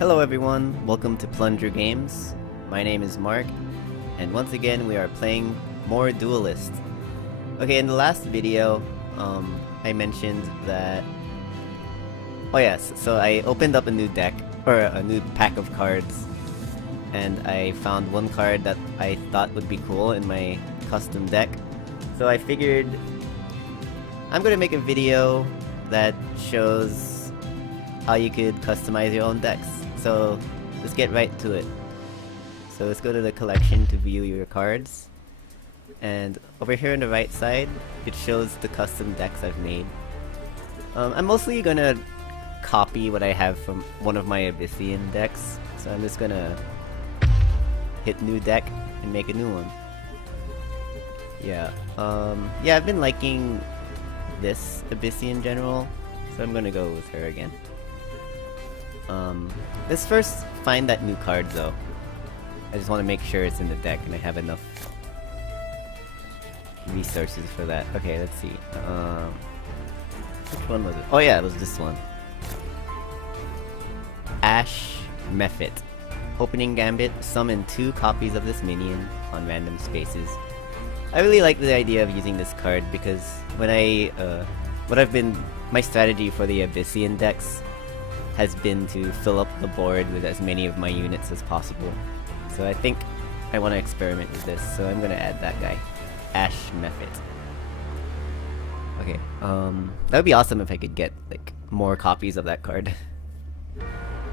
Hello everyone, welcome to Plunger Games. My name is Mark, and once again we are playing more Duelyst. Okay, in the last video, I mentioned that... Oh yes, so I opened up a new deck, or a new pack of cards, and I found one card that I thought would be cool in my custom deck. So I figured I'm gonna make a video that shows how you could customize your own decks. So let's get right to it. So let's go to the collection to view your cards. And over here on the right side, it shows the custom decks I've made. I'm mostly gonna copy what I have from one of my Abyssian decks. So I'm just gonna hit new deck and make a new one. Yeah, I've been liking this Abyssian general, so I'm gonna go with her again. Let's first find that new card though. I just want to make sure it's in the deck and I have enough resources for that. Okay, let's see. Which one was it? Oh yeah, it was this one. Ash Mephit. Opening Gambit, summon 2 copies of this minion on random spaces. I really like the idea of using this card because when my strategy for the Abyssian decks has been to fill up the board with as many of my units as possible. So I think I want to experiment with this, so I'm gonna add that guy. Ash Mephit. Okay, that would be awesome if I could get, like, more copies of that card.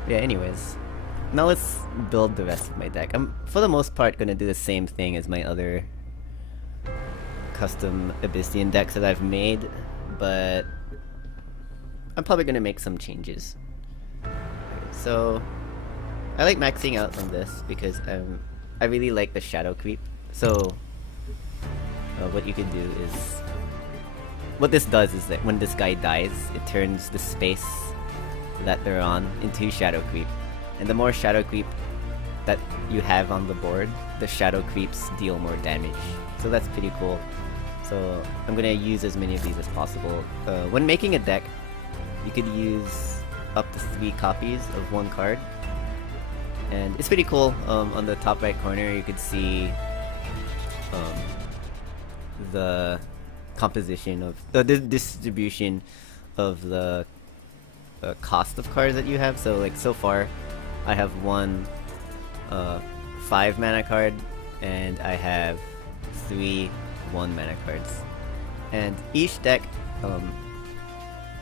Yeah, anyways. Now let's build the rest of my deck. I'm, for the most part, gonna do the same thing as my other custom Abyssian decks that I've made, but I'm probably gonna make some changes. So, I like maxing out on this because I really like the shadow creep. So, what you can do is... What this does is that when this guy dies, it turns the space that they're on into shadow creep. And the more shadow creep that you have on the board, the shadow creeps deal more damage. So that's pretty cool. So, I'm gonna use as many of these as possible. When making a deck, you could use up to 3 copies of one card, and it's pretty cool. On the top right corner you could see the composition of the distribution of the cost of cards that you have. So like so far I have one 5 mana card and I have 3 1 mana cards, and each deck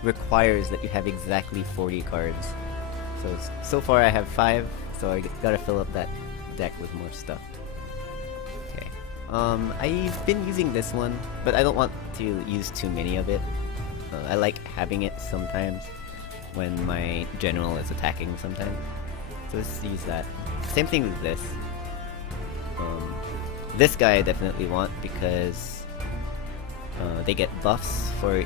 requires that you have exactly 40 cards. So far I have 5, so I gotta fill up that deck with more stuff. Okay. I've been using this one, but I don't want to use too many of it. I like having it sometimes when my general is attacking sometimes. So let's use that. Same thing with this. This guy I definitely want because they get buffs for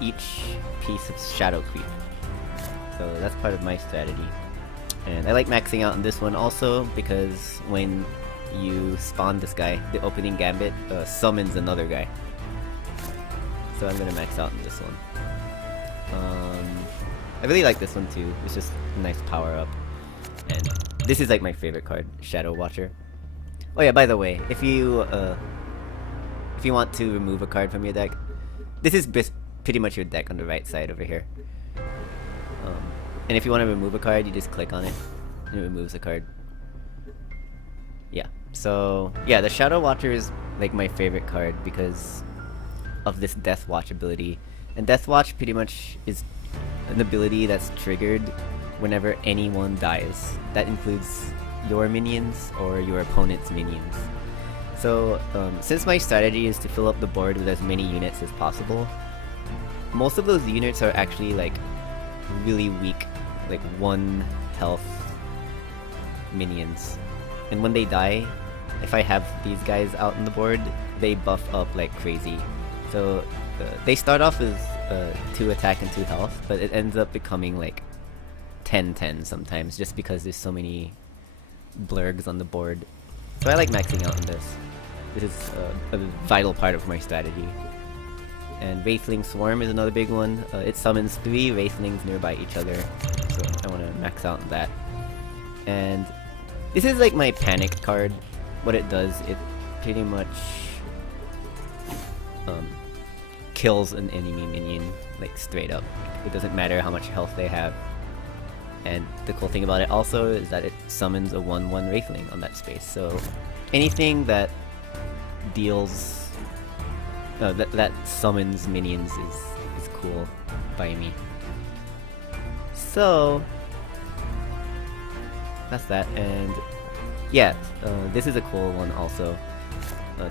each piece of shadow creep. So that's part of my strategy. And I like maxing out on this one also because when you spawn this guy, the opening gambit summons another guy. So I'm gonna max out on this one. I really like this one too. It's just a nice power up. And this is like my favorite card, Shadow Watcher. Oh yeah, by the way, if you want to remove a card from your deck, this is pretty much your deck on the right side over here. And if you want to remove a card, you just click on it and it removes the card. Yeah, so yeah, the Shadow Watcher is like my favorite card because of this Death Watch ability. And Death Watch pretty much is an ability that's triggered whenever anyone dies. That includes your minions or your opponent's minions. So since my strategy is to fill up the board with as many units as possible, most of those units are actually like really weak, like 1 health minions. And when they die, if I have these guys out on the board, they buff up like crazy. So they start off as 2 attack and 2 health, but it ends up becoming like 10-10 sometimes just because there's so many blurgs on the board. So I like maxing out on this. This is a vital part of my strategy. And Wraithling Swarm is another big one. It summons 3 Wraithlings nearby each other, so I want to max out that. And this is like my panic card. What it does, it pretty much kills an enemy minion, like straight up. It doesn't matter how much health they have. And the cool thing about it also is that it summons a 1/1 Wraithling on that space. So anything that deals that summons minions is cool by me. So that's that. And yeah, this is a cool one also.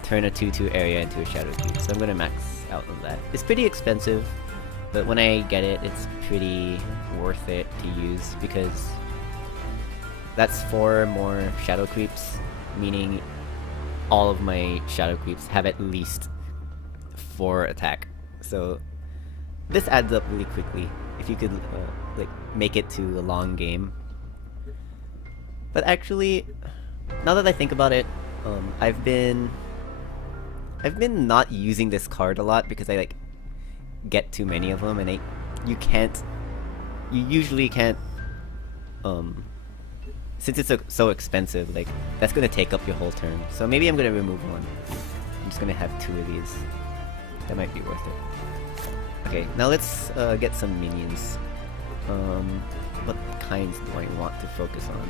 Turn a 2/2 area into a shadow cube. So I'm gonna max out on that. It's pretty expensive, but when I get it, it's pretty worth it to use because that's 4 more shadow creeps, meaning all of my shadow creeps have at least 4 attack. So this adds up really quickly if you could like make it to a long game. But actually, now that I think about it, I've been not using this card a lot because I like get too many of them, and you usually can't, since it's so expensive, like that's gonna take up your whole turn. So maybe I'm gonna remove one. I'm just gonna have 2 of these. That might be worth it. Okay, now let's get some minions. What kinds do I want to focus on?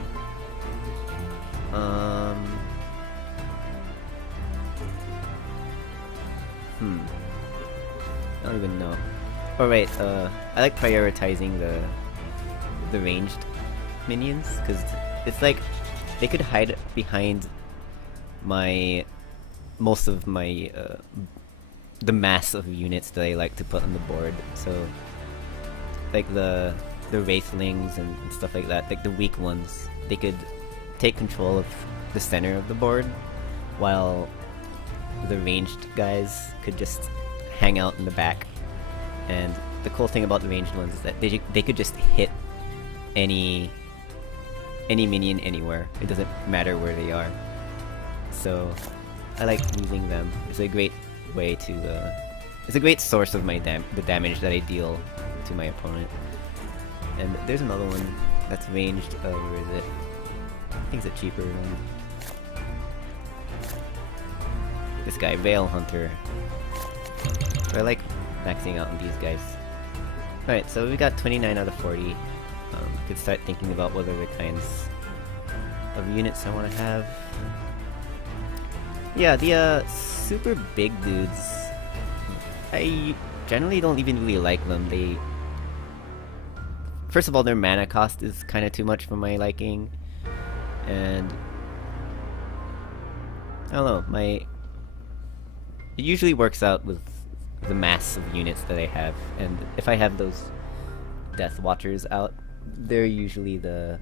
I don't even know. Oh right, I like prioritizing the ranged minions, because it's like they could hide behind most of my the mass of units that I like to put on the board. So like the Wraithlings and stuff like that, like the weak ones, they could take control of the center of the board, while the ranged guys could just hang out in the back. And the cool thing about the ranged ones is that they could just hit any minion anywhere. It doesn't matter where they are. So I like using them. It's a great way to it's a great source of the damage that I deal to my opponent. And there's another one that's ranged. Where is it? I think it's a cheaper one. This guy, Veil Hunter. So I like maxing out on these guys. Alright, so we got 29 out of 40. Could start thinking about what other kinds of units I want to have. Yeah, the super big dudes, I generally don't even really like them. First of all, their mana cost is kind of too much for my liking, and I don't know, it usually works out with the mass of units that I have, and if I have those Death Watchers out, they're usually the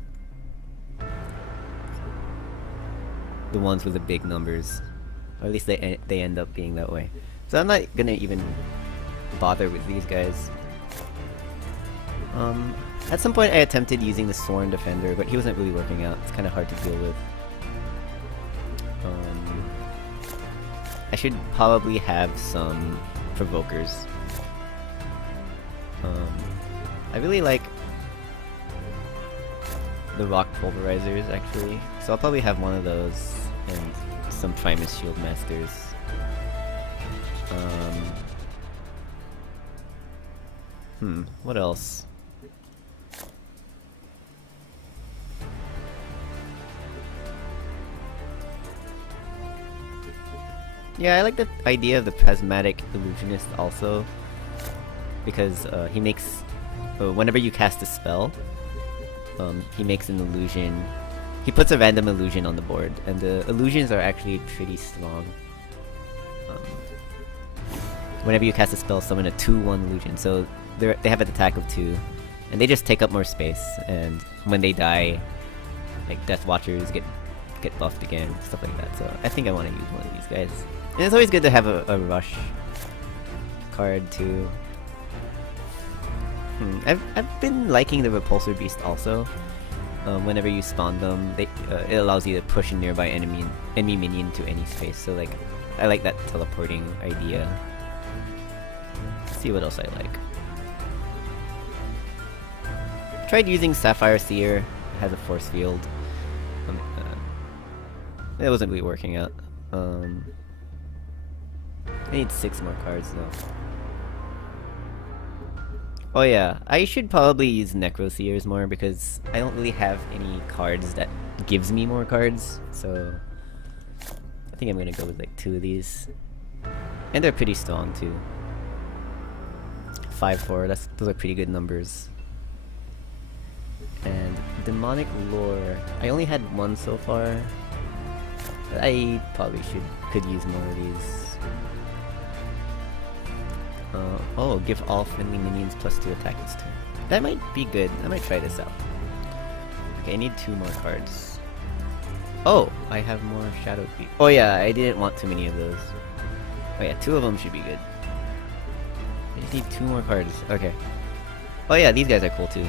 ones with the big numbers, or at least they end up being that way. So I'm not gonna even bother with these guys. At some point I attempted using the Sworn Defender, but he wasn't really working out. It's kind of hard to deal with. I should probably have some Provokers. I really like the Rock Pulverizers, actually. So I'll probably have one of those and some Primus Shield Masters. What else? Yeah, I like the idea of the Prismatic Illusionist also, because he makes, whenever you cast a spell, he makes an illusion. He puts a random illusion on the board, and the illusions are actually pretty strong. Whenever you cast a spell, summon a 2/1 illusion, so they have an attack of 2, and they just take up more space, and when they die, like Death Watchers get buffed again, stuff like that. So I think I want to use one of these guys. And it's always good to have a rush card too. I've been liking the Repulsor Beast also. Whenever you spawn them, it allows you to push a nearby enemy minion to any space. So like, I like that teleporting idea. Let's see what else I like. Tried using Sapphire Seer. It has a force field. It wasn't really working out. I need 6 more cards though. Oh yeah, I should probably use Necroseers more because I don't really have any cards that gives me more cards, so I think I'm gonna go with like 2 of these. And they're pretty strong too. 5-4, those are pretty good numbers. And Demonic Lore, I only had 1 so far. I probably could use more of these. Oh, give all friendly minions +2 attack this turn. That might be good. I might try this out. Okay, I need 2 more cards. Oh, I have more Shadow Creep. Oh yeah, I didn't want too many of those. Oh yeah, 2 of them should be good. I just need 2 more cards. Okay. Oh yeah, these guys are cool too.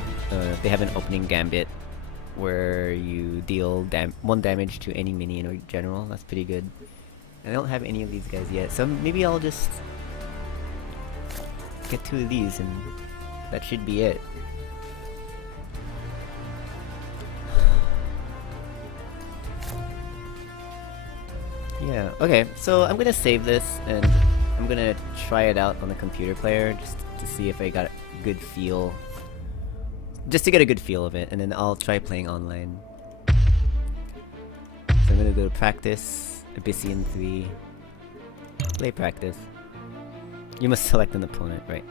They have an opening gambit where you deal 1 damage to any minion or general. That's pretty good. I don't have any of these guys yet, so maybe I'll just get 2 of these and that should be it. Yeah, okay, so I'm gonna save this and I'm gonna try it out on the computer player just to see if I got a good feel. Just to get a good feel of it, and then I'll try playing online. So I'm gonna go to practice, Abyssian 3, play practice. You must select an opponent, right?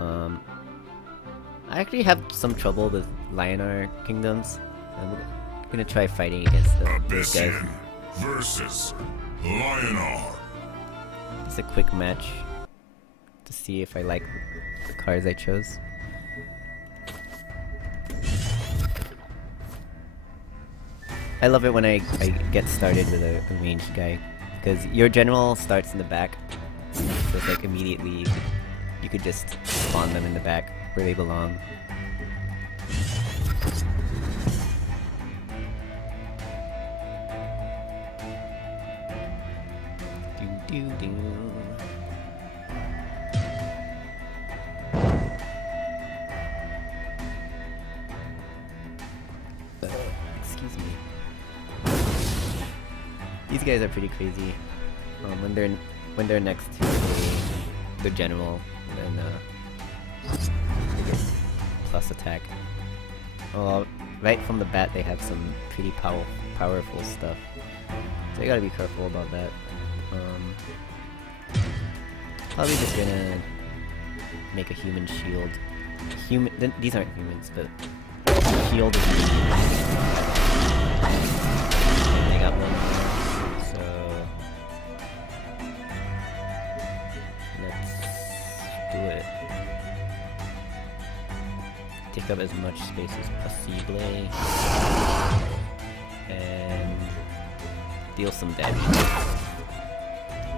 I actually have some trouble with Lionar Kingdoms. I'm gonna try fighting against these guys. Versus Lionar. Just a quick match to see if I like the cards I chose. I love it when I get started with a ranged guy, because your general starts in the back, so it's like immediately you could just spawn them in the back where they belong. Excuse me. These guys are pretty crazy. When they're next to the general, then they get plus attack. Oh, right from the bat they have some pretty powerful stuff. So you gotta be careful about that. Probably just gonna make a human shield. These aren't humans, but shield is and I got one more, so let's do it. Take up as much space as possible and deal some damage.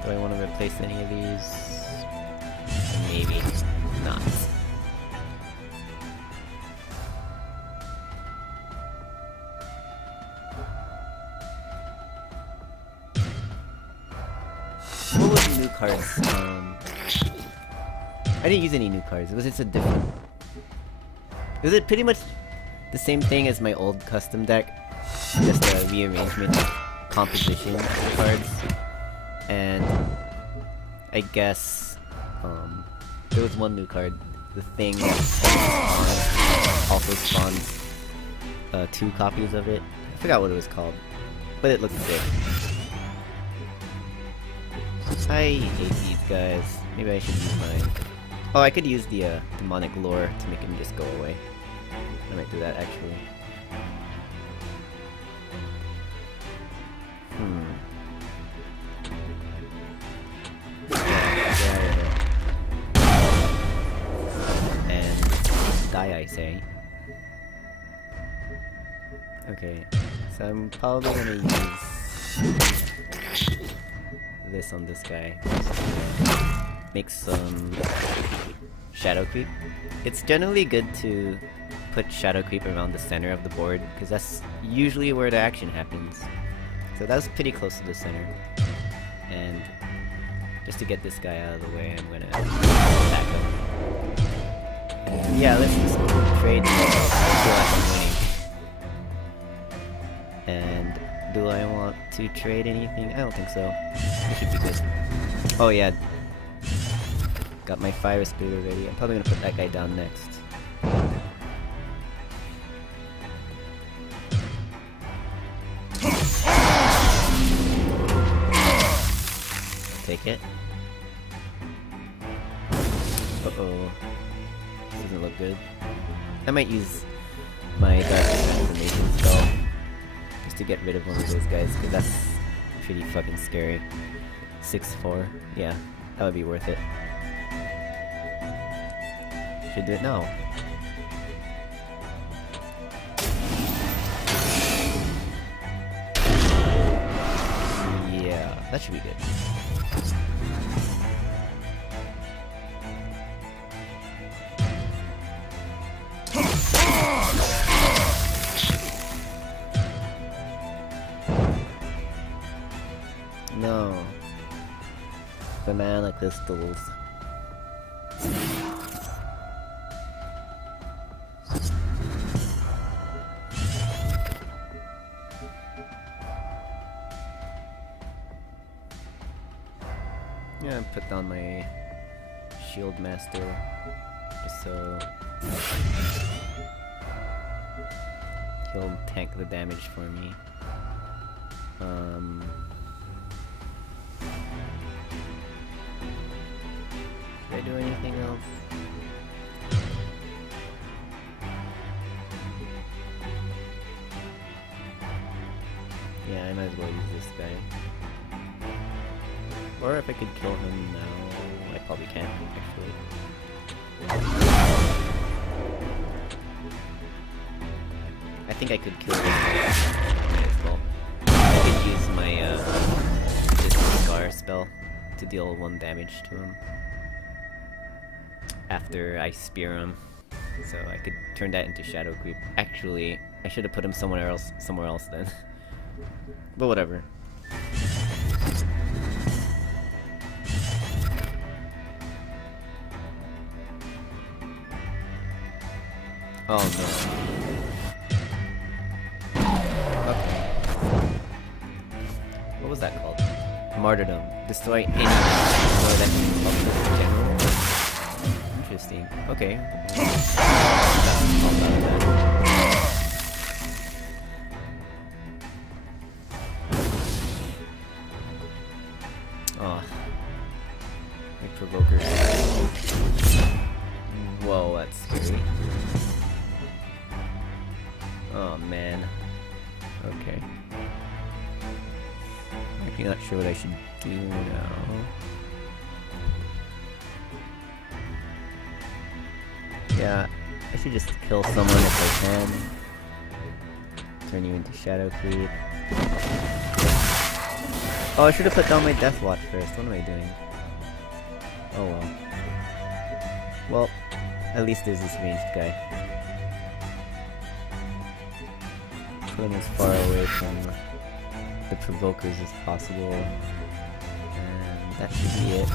Do I want to replace any of these? Maybe not. What was new cards? I didn't use any new cards. It was just a different... It was pretty much the same thing as my old custom deck. Just a rearrangement, composition of the cards. And I guess there was one new card. The thing also spawns 2 copies of it. I forgot what it was called, but it looked good. I hate these guys. Maybe I should use mine. Oh, I could use the demonic lore to make him just go away. I might do that actually. Die, I say. Okay, so I'm probably gonna use this on this guy. Make some shadow creep. It's generally good to put shadow creep around the center of the board, because that's usually where the action happens. So that was pretty close to the center. And just to get this guy out of the way, I'm gonna attack him. Yeah, let's just trade until I'm winning. And Do I want to trade anything? I don't think so. It should be good. Oh yeah. Got my fire spirit already. I'm probably gonna put that guy down next. Take it. Uh-oh. This doesn't look good. I might use my Dark Transformation spell just to get rid of one of those guys, because that's pretty fucking scary. 6-4. Yeah, that would be worth it. Should do it now. Yeah, that should be good. No. Banana crystals. Yeah, put down my shield master just so he'll tank the damage for me. Should I do anything else? Yeah, I might as well use this guy. Or if I could kill him now, I probably can't, actually. I think I could kill him as well. I could use my, this Scar spell to deal 1 damage to him after I spear him. So I could turn that into Shadow Creep. Actually, I should have put him somewhere else then. But whatever. Oh no. Okay. What was that called? Martyrdom. Destroy any or that can help in general. Interesting. Okay. Oh. My provoker. Whoa, that's scary. Oh man. Okay. Actually not sure what I should do now. Yeah, I should just kill someone if I can. Turn you into Shadow Creep. Oh, I should have put down my Death Watch first. What am I doing? Oh well. Well, at least there's this ranged guy. Put him as far away from the provokers as possible. And that should be it.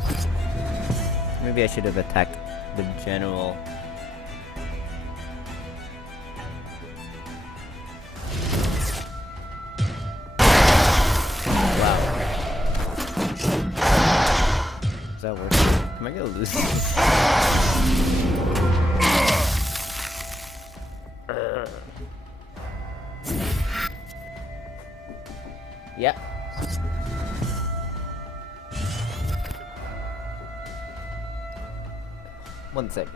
Maybe I should have attacked the general. Is that working? Am I gonna lose this? Yep. One second.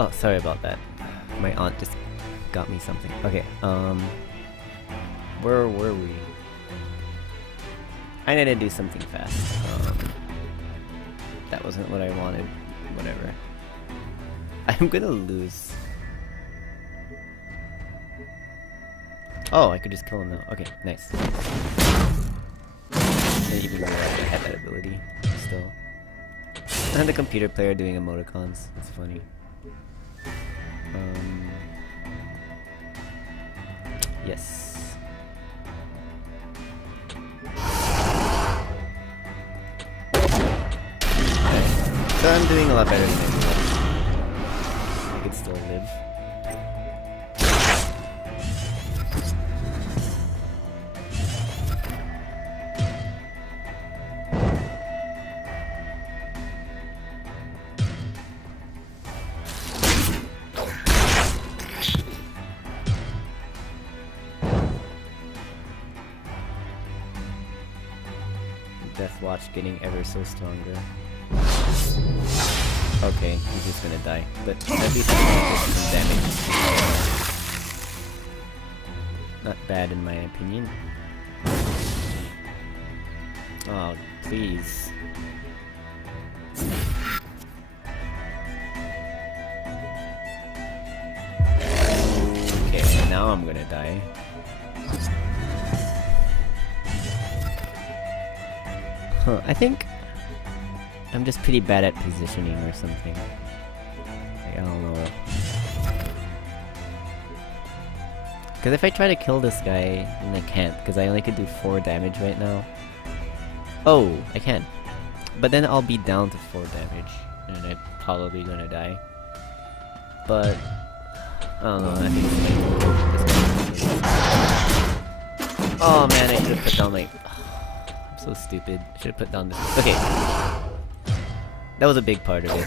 Oh, sorry about that. My aunt just got me something. Okay, where were we? I need to do something fast. That wasn't what I wanted. Whatever. I'm gonna lose. Oh, I could just kill him now. Okay, nice. I didn't even realize I had that ability. Still. And the computer player doing emoticons. It's funny. Yes. I'm doing a lot better than I could still live. Death Watch getting ever so stronger. Okay, he's just gonna die, but at least I'm gonna take some damage. Not bad in my opinion. Oh, please. Okay, now I'm gonna die. Huh, I think I'm just pretty bad at positioning or something. Like, I don't know. Because if I try to kill this guy, then I can't, because I only could do 4 damage right now. Oh, I can. But then I'll be down to 4 damage, and I'm probably gonna die. But I don't know, I think it's like... Oh man, I should have put down like... So stupid. I should have put down this. Okay. That was a big part of it.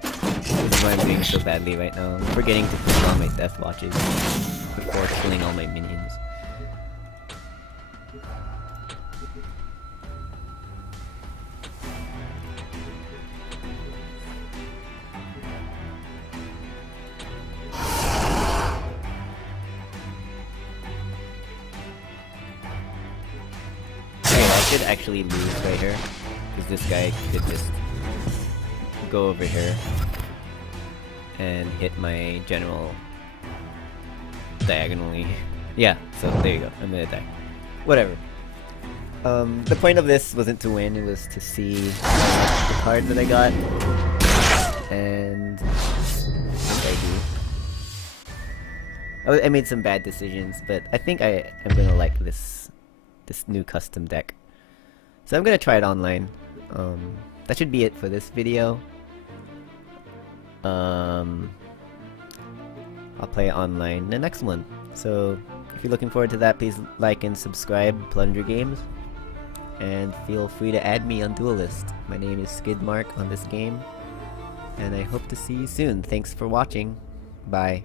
This is why I'm doing so badly right now. I'm forgetting to put down my death watches before killing all my minions. I should actually lose right here, because this guy could just go over here and hit my general diagonally. Yeah, so there you go. I'm gonna die. Whatever. The point of this wasn't to win, it was to see the card that I got. And I think I do. I made some bad decisions, but I think I am gonna like this new custom deck. So I'm gonna try it online. That should be it for this video. I'll play it online in the next one. So if you're looking forward to that, please like and subscribe Plunger Games. And feel free to add me on Duelyst. My name is Skidmark on this game. And I hope to see you soon. Thanks for watching. Bye.